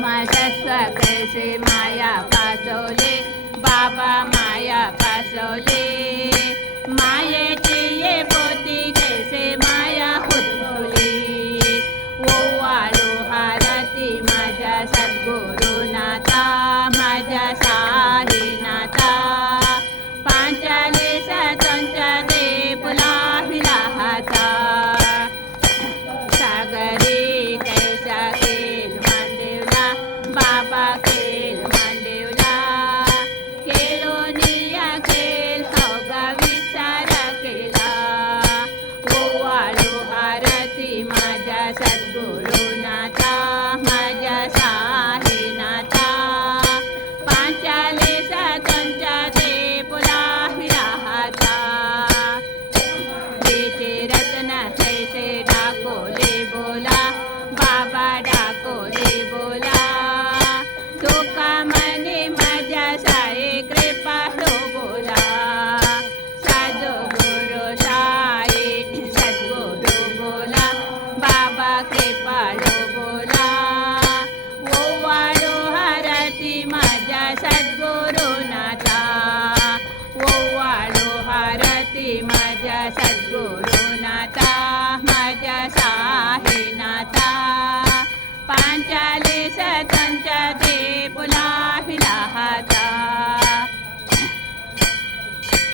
माझा कैसे माया पासवले बाबा माया पासवले मायेची ये पोती कैसे माया हुडकवली ओवाळू हारती माझ्या सद्गुरुनाथा माझ्या साईनाथा पांचाली संचा दे फुला हिला हाता सागरी कैसा केल मांदेवला बाबा केल मांदेवला केलोनिया केल हवगा विचार केला ओवाळू आरती माझ्या सद्गुरू